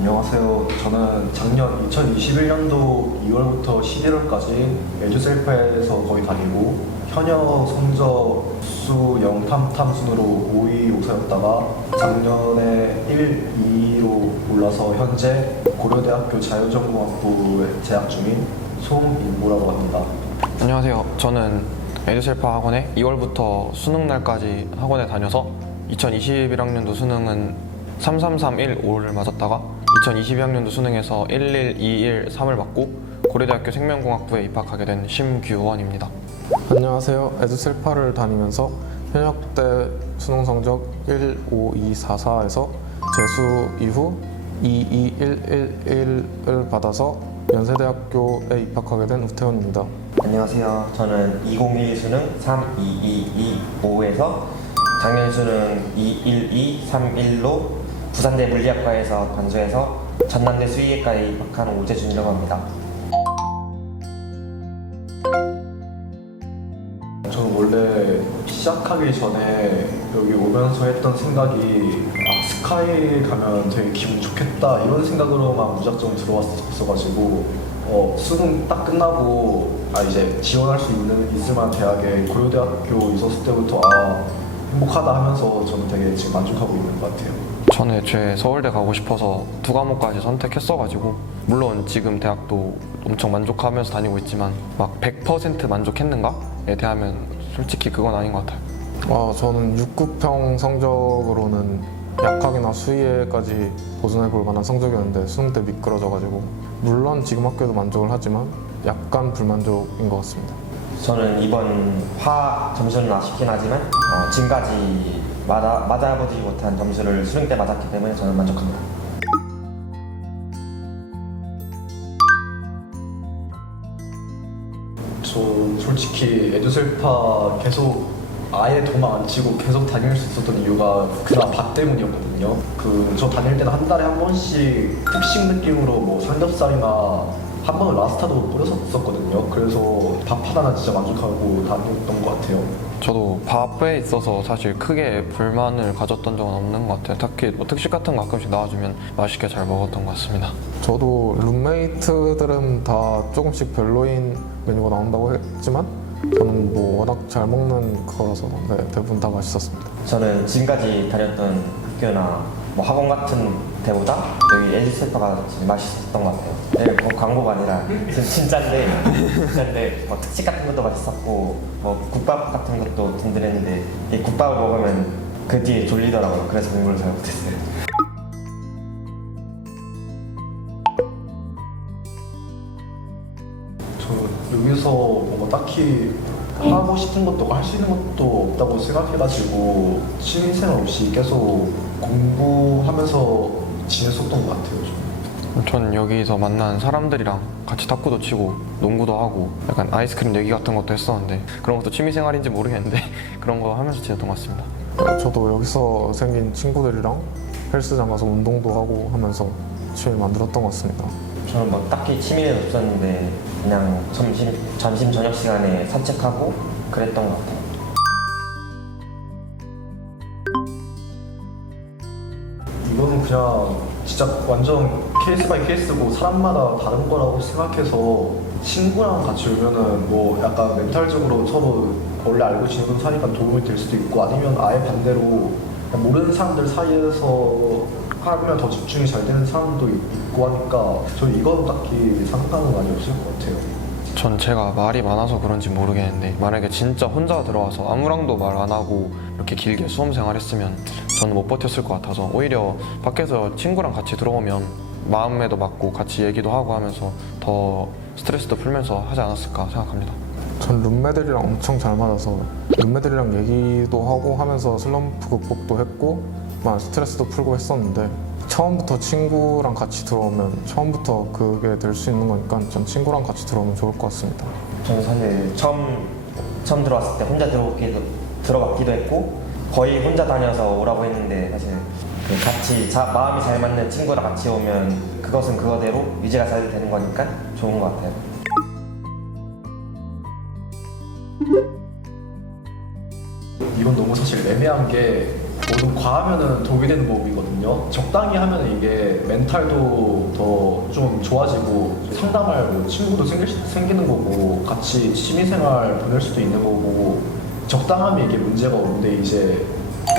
안녕하세요. 저는 작년 2021년도 2월부터 11월까지 에듀셀프에서 거의 다니고 현역 성적 수 0, 탐 순으로 5위, 5사였다가 작년에 1, 2로 올라서 현재 고려대학교 자유전공학부에 재학 중인 송인보라고 합니다. 안녕하세요. 저는 에듀셀프 학원에 2월부터 수능 날까지 학원에 다녀서 2021학년도 수능은 33315를 맞았다가 2022학년도 수능에서 1121 3을 맞고 고려대학교 생명공학부에 입학하게 된 심규원입니다. 안녕하세요. 에듀셀파를 다니면서 현역 때 수능 성적 15244에서 재수 이후 22111을 받아서 연세대학교에 입학하게 된 우태원입니다. 안녕하세요. 저는 2021 수능 32225에서 작년 수능 21231로 부산대 물리학과에서 반수해서 전남대 수의학과에 입학한 오재준이라고 합니다. 저는 원래 시작하기 전에 여기 오면서 했던 생각이 스카이 가면 되게 기분 좋겠다 이런 생각으로만 무작정 들어왔었어가지고 수능 딱 끝나고 이제 지원할 수 있을 만한 대학에 고려대학교 있었을 때부터 행복하다 하면서 저는 되게 지금 만족하고 있는 것 같아요. 저는 애초에 서울대 가고 싶어서 두 과목까지 선택했어가지고 물론 지금 대학도 엄청 만족하면서 다니고 있지만 막 100% 만족했는가에 대하면 솔직히 그건 아닌 것 같아요. 저는 6급평 성적으로는 약학이나 수의에까지 도전해 볼 만한 성적이었는데 수능 때 미끄러져가지고 물론 지금 학교도 만족을 하지만 약간 불만족인 것 같습니다. 저는 이번 화 점수는 아쉽긴 하지만 지금까지 맞아보지 못한 점수를 수능 때 맞았기 때문에 저는 만족합니다. 저 솔직히 에듀셀파 계속 아예 도망 안 치고 계속 다닐 수 있었던 이유가 그나마 밥 때문이었거든요. 저 다닐 때는 한 달에 한 번씩 급식 느낌으로 뭐 삼겹살이나 한 번은 라스타도 뿌렸었거든요. 그래서 밥 하나는 진짜 만족하고 다녔던 것 같아요. 저도 밥에 있어서 사실 크게 불만을 가졌던 적은 없는 것 같아요. 특히 뭐 특식 같은 거 가끔씩 나와주면 맛있게 잘 먹었던 것 같습니다. 저도 룸메이트들은 다 조금씩 별로인 메뉴가 나온다고 했지만 저는 뭐 워낙 잘 먹는 거라서 대부분 다 맛있었습니다. 저는 지금까지 다녔던 학교나 뭐 학원 같은 데보다 여기 에듀셀파가 제일 맛있었던 것 같아요. 네, 뭐 광고가 아니라 진짜인데 뭐 특식 같은 것도 맛있었고 뭐 국밥 같은 것도 든든했는데 이 국밥을 먹으면 그 뒤에 졸리더라고요. 그래서 공부를 잘 못했어요. 저 여기서 뭔가 딱히 하고 싶은 것도 할 수 있는 것도 없다고 생각해가지고 취미생활 없이 계속 공부하면서 지냈었던 것 같아요. 전 여기서 만난 사람들이랑 같이 탁구도 치고 농구도 하고 약간 아이스크림 내기 같은 것도 했었는데 그런 것도 취미생활인지 모르겠는데 그런 거 하면서 지냈던 것 같습니다. 저도 여기서 생긴 친구들이랑 헬스장 가서 운동도 하고 하면서 취미 만들었던 것 같습니다. 저는 뭐 딱히 취미는 없었는데 그냥 점심 저녁 시간에 산책하고 그랬던 것 같아요. 이거는 그냥 진짜 완전 케이스 바이 케이스고 사람마다 다른 거라고 생각해서 친구랑 같이 오면은 뭐 약간 멘탈적으로 서로 원래 알고 지내던 사이니까 도움이 될 수도 있고 아니면 아예 반대로 그냥 모르는 사람들 사이에서 하면 더 집중이 잘 되는 사람도 있고 하니까 저는 이거는 딱히 상관은 많이 없을 것 같아요. 전 제가 말이 많아서 그런지 모르겠는데 만약에 진짜 혼자 들어와서 아무랑도 말 안 하고 이렇게 길게 수험 생활했으면 저는 못 버텼을 것 같아서 오히려 밖에서 친구랑 같이 들어오면 마음에도 맞고 같이 얘기도 하고 하면서 더 스트레스도 풀면서 하지 않았을까 생각합니다. 전 룸메들이랑 엄청 잘 맞아서 룸메들이랑 얘기도 하고 하면서 슬럼프 극복도 했고 막 스트레스도 풀고 했었는데 처음부터 친구랑 같이 들어오면 처음부터 그게 될 수 있는 거니까 전 친구랑 같이 들어오면 좋을 것 같습니다. 저는 사실 처음 들어왔을 때 혼자 들어갔기도 했고 거의 혼자 다녀서 오라고 했는데 사실 같이 마음이 잘 맞는 친구랑 같이 오면 그것은 그거대로 유지가 잘 되는 거니까 좋은 것 같아요. 이건 너무 사실 애매한 게 너무 과하면은 독이 되는 법이거든요. 적당히 하면 이게 멘탈도 더 좀 좋아지고 상담할 뭐 친구도 생기는 거고 같이 취미생활 보낼 수도 있는 거고 적당하면 이게 문제가 없는데 이제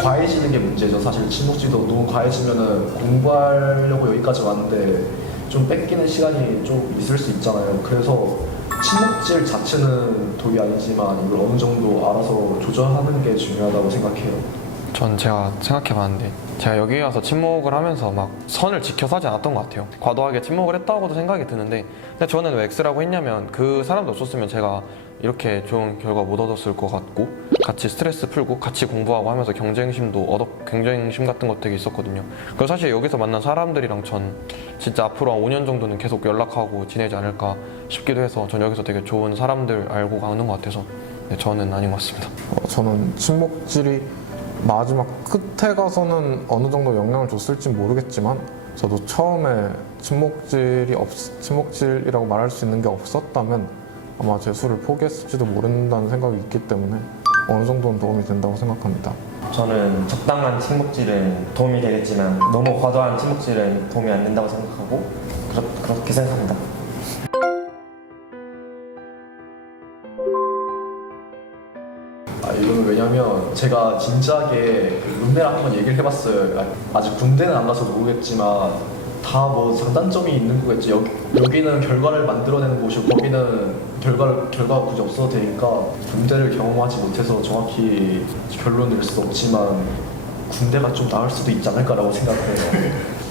과해지는 게 문제죠. 사실 침묵질도 너무 과해지면은 공부하려고 여기까지 왔는데 좀 뺏기는 시간이 좀 있을 수 있잖아요. 그래서 침묵질 자체는 독이 아니지만 이걸 어느 정도 알아서 조절하는 게 중요하다고 생각해요. 전 제가 생각해봤는데 제가 여기 와서 침묵을 하면서 막 선을 지켜서 하지 않았던 것 같아요. 과도하게 침묵을 했다고도 생각이 드는데 근데 저는 왜 X라고 했냐면 그 사람도 없었으면 제가 이렇게 좋은 결과 못 얻었을 것 같고 같이 스트레스 풀고 같이 공부하고 하면서 경쟁심 같은 것도 되게 있었거든요. 그래서 사실 여기서 만난 사람들이랑 전 진짜 앞으로 한 5년 정도는 계속 연락하고 지내지 않을까 싶기도 해서 전 여기서 되게 좋은 사람들 알고 가는 것 같아서 네, 저는 아닌 것 같습니다. 저는 침묵질이 마지막 끝에 가서는 어느 정도 영향을 줬을지 모르겠지만 저도 처음에 침묵질이라고 말할 수 있는 게 없었다면 아마 재수를 포기했을지도 모른다는 생각이 있기 때문에 어느 정도는 도움이 된다고 생각합니다. 저는 적당한 침묵질은 도움이 되겠지만 너무 과도한 침묵질은 도움이 안 된다고 생각하고 그렇게 생각합니다. 이거는 왜냐면 제가 진지하게 그 룸메랑 한번 얘기를 해봤어요. 아직 군대는 안 가서 모르겠지만 다 뭐 장단점이 있는 거겠지. 여기는 결과를 만들어내는 곳이고 거기는 결과가 굳이 없어도 되니까 군대를 경험하지 못해서 정확히 결론을 낼 수 없지만 군대가 좀 나을 수도 있지 않을까라고 생각해요.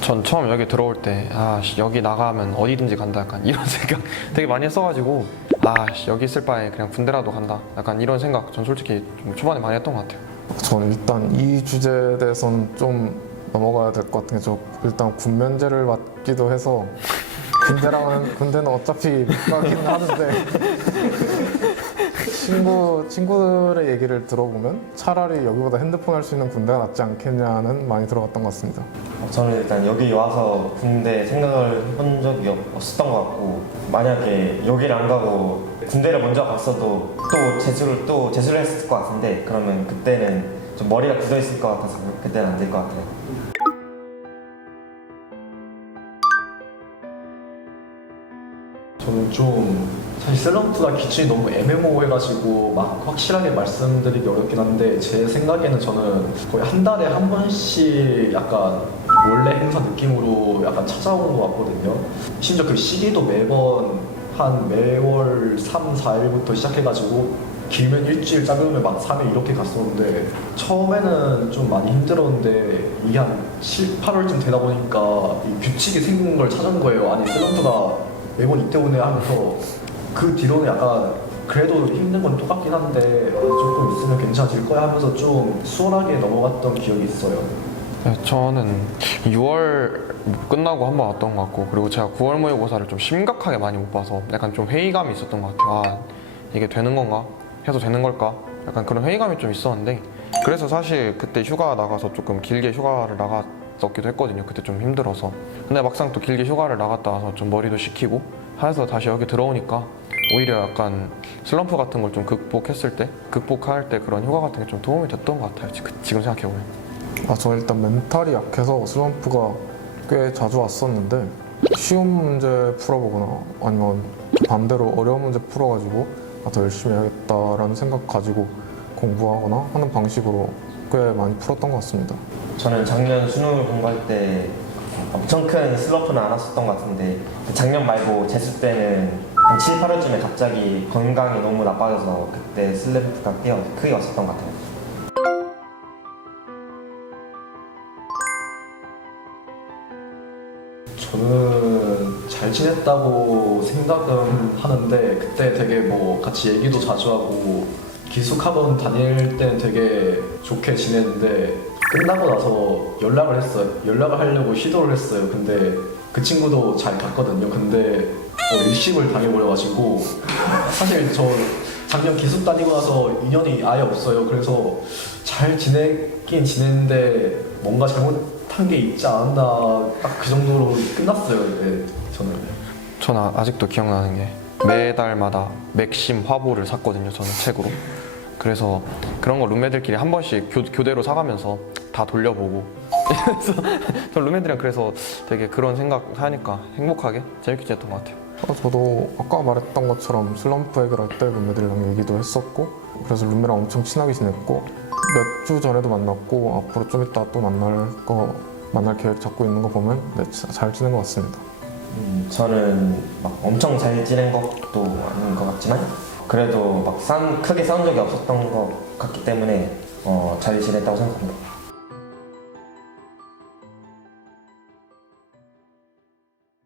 전 처음 여기 들어올 때 여기 나가면 어디든지 간다 약간 이런 생각 되게 많이 했어가지고 여기 있을 바에 그냥 군대라도 간다 약간 이런 생각 전 솔직히 좀 초반에 많이 했던 것 같아요. 저는 일단 이 주제에 대해서는 좀 넘어가야 될 것 같은 게 저 일단 군면제를 맞기도 해서 군대는 어차피 못 가긴 하는데 친구들의 얘기를 들어보면 차라리 여기보다 핸드폰 할 수 있는 군대가 낫지 않겠냐는 많이 들어갔던 것 같습니다. 저는 일단 여기 와서 군대 생각을 해본 적이 없었던 것 같고 만약에 여기를 안 가고 군대를 먼저 갔어도 또 재수를 했을 것 같은데 그러면 그때는 좀 머리가 굳어 있을 것 같아서 그때는 안 될 것 같아요. 저는 좀 사실 셀럽트가 기준이 너무 애매모호해가지고 막 확실하게 말씀드리기 어렵긴 한데 제 생각에는 저는 거의 한 달에 한 번씩 약간 원래 행사 느낌으로 약간 찾아오는 것 같거든요. 심지어 그 시기도 매월 3, 4일부터 시작해가지고 길면 일주일, 짧으면 막 3일 이렇게 갔었는데 처음에는 좀 많이 힘들었는데 이게 한 7, 8월쯤 되다 보니까 이 규칙이 생긴 걸 찾은 거예요. 아니 셀럽트가 매번 이때 오네 하면서 그 뒤로는 약간 그래도 힘든 건 똑같긴 한데 조금 있으면 괜찮아질 거야 하면서 좀 수월하게 넘어갔던 기억이 있어요. 네, 저는 6월 끝나고 한 번 왔던 것 같고 그리고 제가 9월 모의고사를 좀 심각하게 많이 못 봐서 약간 좀 회의감이 있었던 것 같아요. 이게 되는 건가? 해도 되는 걸까? 약간 그런 회의감이 좀 있었는데 그래서 사실 그때 휴가 나가서 조금 길게 휴가를 나갔었기도 했거든요. 그때 좀 힘들어서 근데 막상 또 길게 휴가를 나갔다 와서 좀 머리도 식히고 해서 다시 여기 들어오니까 오히려 약간 슬럼프 같은 걸 좀 극복할 때 그런 휴가 같은 게 좀 도움이 됐던 것 같아요. 지금 생각해보면. 저 일단 멘탈이 약해서 슬럼프가 꽤 자주 왔었는데 쉬운 문제 풀어보거나 아니면 반대로 어려운 문제 풀어가지고 더 열심히 해야겠다라는 생각 가지고 공부하거나 하는 방식으로 꽤 많이 풀었던 것 같습니다. 저는 작년 수능을 공부할 때 엄청 큰 슬럼프는 안 왔었던 것 같은데 작년 말고 재수 때는 한 7, 8월쯤에 갑자기 건강이 너무 나빠져서 그때 슬럼프가 꽤 크게 왔었던 것 같아요. 저는 잘 지냈다고 생각은 하는데 그때 되게 뭐 같이 얘기도 자주 하고 기숙학원 다닐 때는 되게 좋게 지냈는데 끝나고 나서 연락을 하려고 시도를 했어요. 근데 그 친구도 잘 갔거든요. 근데 일심을 당해버려가지고 사실 저 작년 기숙 다니고 나서 인연이 아예 없어요. 그래서 잘 지내긴 지냈는데 뭔가 잘못한 게 있지 않았나 딱 그 정도로 끝났어요. 네, 저는 아직도 기억나는 게 매달마다 맥심 화보를 샀거든요. 저는 책으로 그래서 그런 거 룸메들끼리 한 번씩 교대로 사가면서 다 돌려보고 그래서 저 룸메들이랑 그래서 되게 그런 생각 하니까 행복하게 재밌게 지냈던 것 같아요. 저도 아까 말했던 것처럼 슬럼프 해결할 때 룸메들이랑 얘기도 했었고 그래서 룸메랑 엄청 친하게 지냈고 몇 주 전에도 만났고 앞으로 좀 이따 또 만날 계획 잡고 있는 거 보면 네, 잘 지낸 것 같습니다. 저는 막 엄청 잘 지낸 것도 아닌 것 같지만 그래도 막 크게 싸운 적이 없었던 것 같기 때문에 잘 지냈다고 생각합니다.